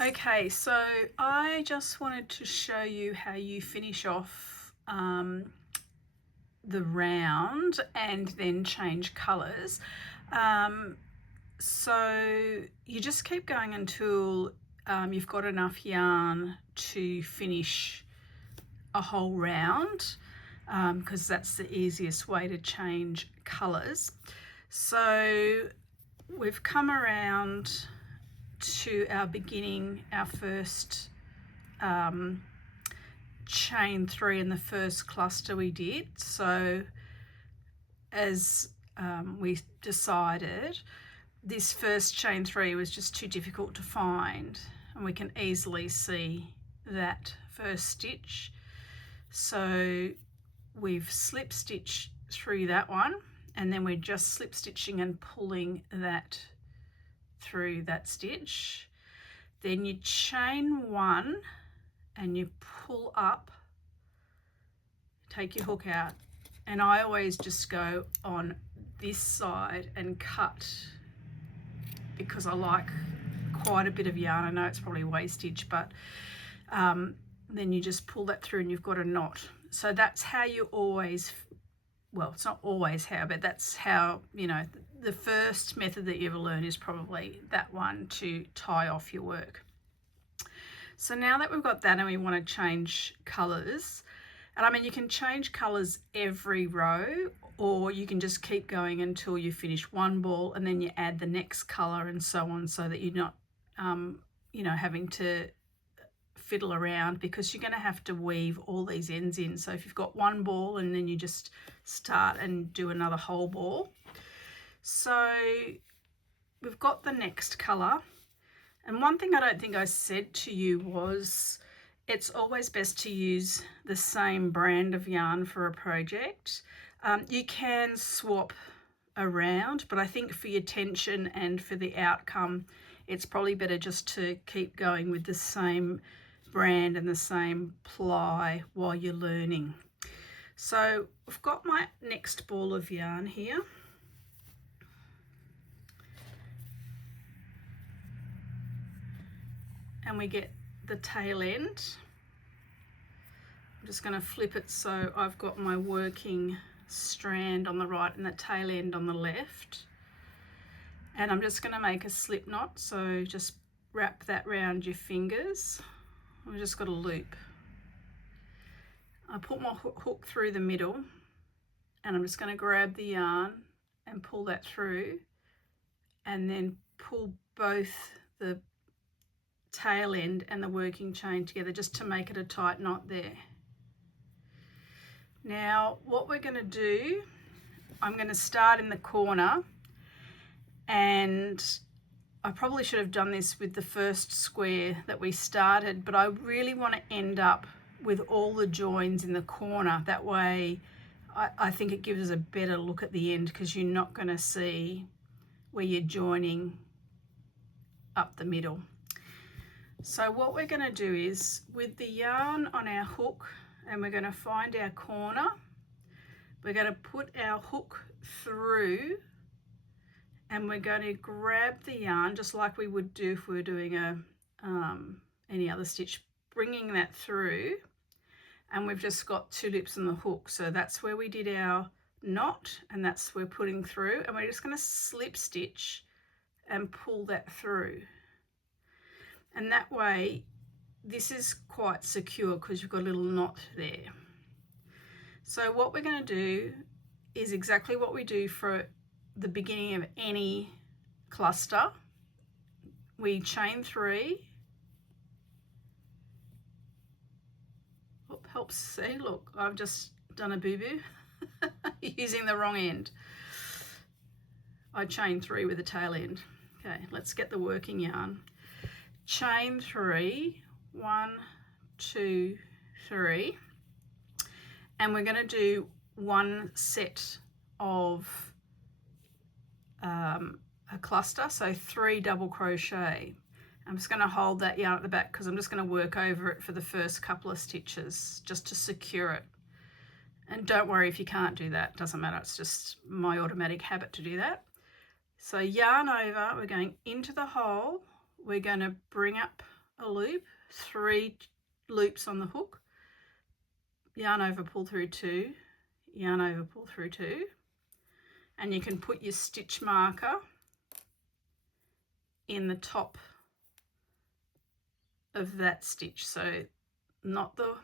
Okay, so I just wanted to show you how you finish off the round and then change colours. So you just keep going until you've got enough yarn to finish a whole round, because that's the easiest way to change colours. So we've come around to our beginning, our first chain 3 in the first cluster we did. So as we decided, this first chain 3 was just too difficult to find, and we can easily see that first stitch. So we've slip stitched through that one, and then we're just slip stitching and pulling that through that stitch. Then you chain 1 and you pull up, take your hook out, and I always just go on this side and cut, because I like quite a bit of yarn. I know it's probably wastage, but then you just pull that through and you've got a knot. So that's how you always, well, it's not always how, but that's how, you know, the first method that you ever learn is probably that one to tie off your work. So now that we've got that and we want to change colours, and I mean, you can change colours every row, or you can just keep going until you finish one ball and then you add the next colour and so on, so that you're not, you know, having to fiddle around, because you're going to have to weave all these ends in. So if you've got one ball and then you just start and do another whole ball. So we've got the next colour. And one thing I don't think I said to you was, it's always best to use the same brand of yarn for a project. You can swap around, but I think for your tension and for the outcome, it's probably better just to keep going with the same brand and the same ply while you're learning. So I've got my next ball of yarn here. And we get the tail end. I'm just going to flip it so I've got my working strand on the right and the tail end on the left. And I'm just going to make a slip knot, so just wrap that round your fingers. I've just got a loop. I put my hook through the middle, and I'm just going to grab the yarn and pull that through, and then pull both the tail end and the working chain together just to make it a tight knot there. Now what we're going to do, I'm going to start in the corner, and I probably should have done this with the first square that we started, but I really want to end up with all the joins in the corner. That way I think it gives us a better look at the end, because you're not going to see where you're joining up the middle. So what we're going to do is, with the yarn on our hook, and we're going to find our corner, we're going to put our hook through, and we're going to grab the yarn just like we would do if we were doing a any other stitch, bringing that through, and we've just got 2 loops on the hook. So that's where we did our knot, and that's where we're putting through, and we're just going to slip stitch and pull that through. And that way, this is quite secure because you've got a little knot there. So what we're going to do is exactly what we do for the beginning of any cluster. We chain 3. Helps see, look, I've just done a boo-boo using the wrong end. I chain 3 with the tail end. Okay, let's get the working yarn. Chain 3, 1, 2, 3, and we're going to do 1 set of a cluster, so 3 double crochet. I'm just going to hold that yarn at the back because I'm just going to work over it for the first couple of stitches just to secure it. And don't worry if you can't do that, doesn't matter, it's just my automatic habit to do that. So yarn over, we're going into the hole, we're going to bring up a loop, 3 loops on the hook, yarn over, pull through 2, yarn over, pull through 2, and you can put your stitch marker in the top of that stitch, so not the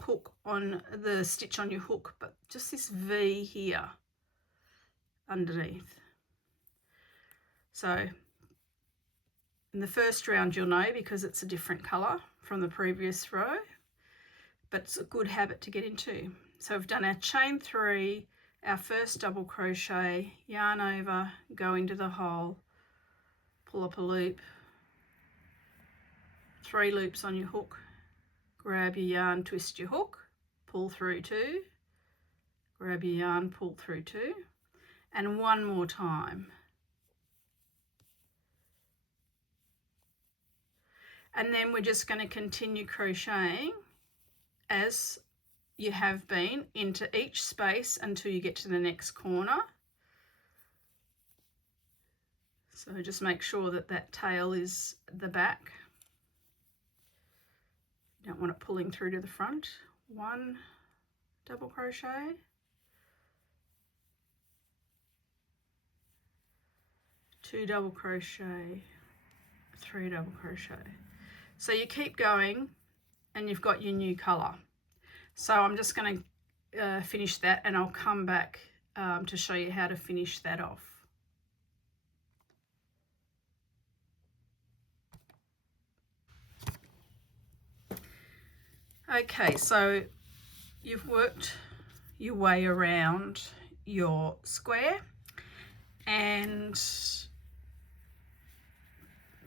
hook on the stitch on your hook, but just this V here underneath. So in the first round you'll know because it's a different colour from the previous row, but it's a good habit to get into. So we've done our chain 3, our first double crochet, yarn over, go into the hole, pull up a loop, 3 loops on your hook, grab your yarn, twist your hook, pull through 2, grab your yarn, pull through 2, and one more time. And then we're just going to continue crocheting as you have been into each space until you get to the next corner. So just make sure that that tail is the back. You don't want it pulling through to the front. 1 double crochet, 2 double crochet, 3 double crochet. So you keep going and you've got your new colour. So I'm just going to finish that, and I'll come back to show you how to finish that off. Okay, so you've worked your way around your square, and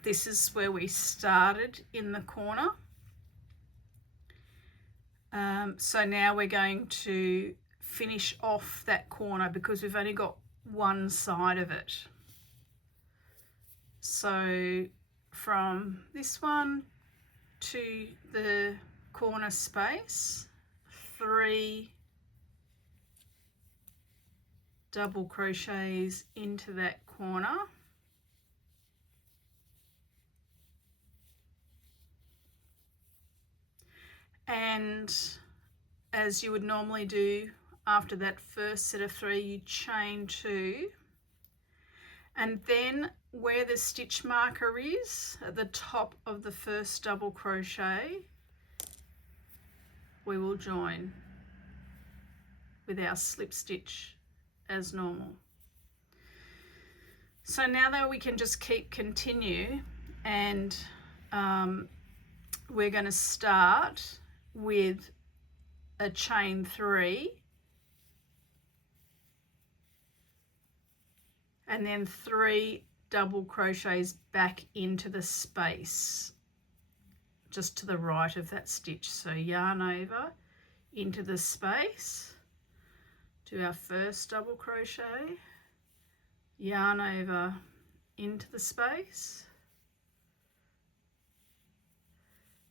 this is where we started in the corner. So now we're going to finish off that corner because we've only got one side of it. So from this one to the corner space, 3 double crochets into that corner, and as you would normally do after that first set of 3, you chain 2, and then where the stitch marker is at the top of the first double crochet, we will join with our slip stitch as normal. So now that we can just continue, and we're going to start with a chain 3 and then 3 double crochets back into the space just to the right of that stitch. So yarn over into the space, do our first double crochet, yarn over into the space,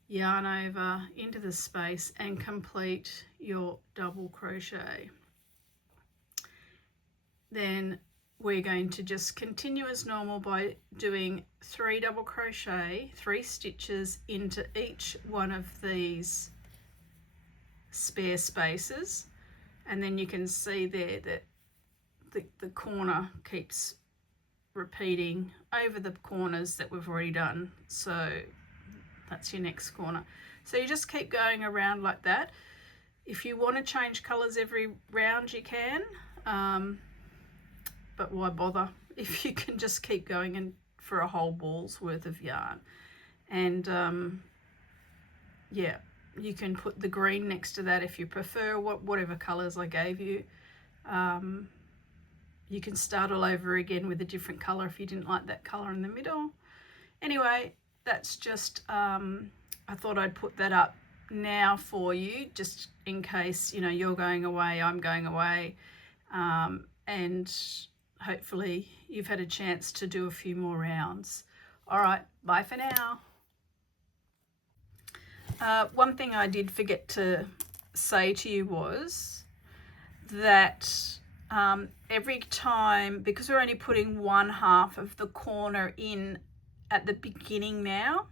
yarn over into the space, and complete your double crochet. Then we're going to just continue as normal by doing 3 double crochet, 3 stitches into each one of these spare spaces, and then you can see there that the corner keeps repeating over the corners that we've already done. So that's your next corner. So you just keep going around like that. If you want to change colours every round, you can, but why bother if you can just keep going and for a whole ball's worth of yarn. And yeah, you can put the green next to that if you prefer, whatever colours I gave you. You can start all over again with a different colour if you didn't like that colour in the middle. Anyway, that's just, I thought I'd put that up now for you, just in case, you know, you're going away, I'm going away, and hopefully you've had a chance to do a few more rounds. All right, bye for now. One thing I did forget to say to you was that every time, because we're only putting 1/2 of the corner in at the beginning now,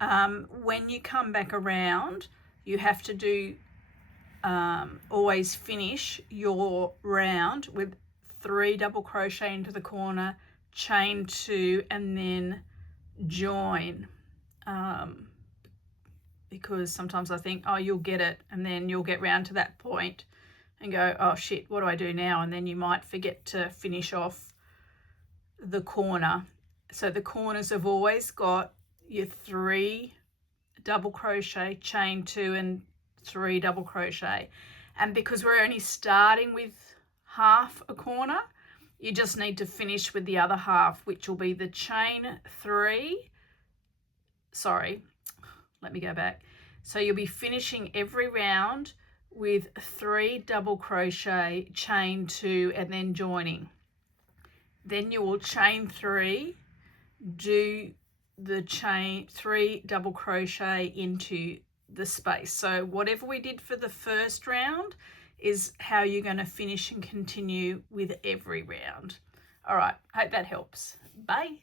When you come back around, you have to do always finish your round with 3 double crochet into the corner, chain 2, and then join. Because sometimes I think, oh, you'll get it, and then you'll get round to that point and go, oh shit, what do I do now? And then you might forget to finish off the corner. So the corners have always got your 3 double crochet, chain 2, and 3 double crochet. And because we're only starting with half a corner, you just need to finish with the other half, which will be the chain 3. Sorry, let me go back. So you'll be finishing every round with 3 double crochet, chain 2, and then joining. Then you will chain 3, do the chain 3 double crochet into the space. So whatever we did for the first round is how you're going to finish and continue with every round. All right, hope that helps. Bye.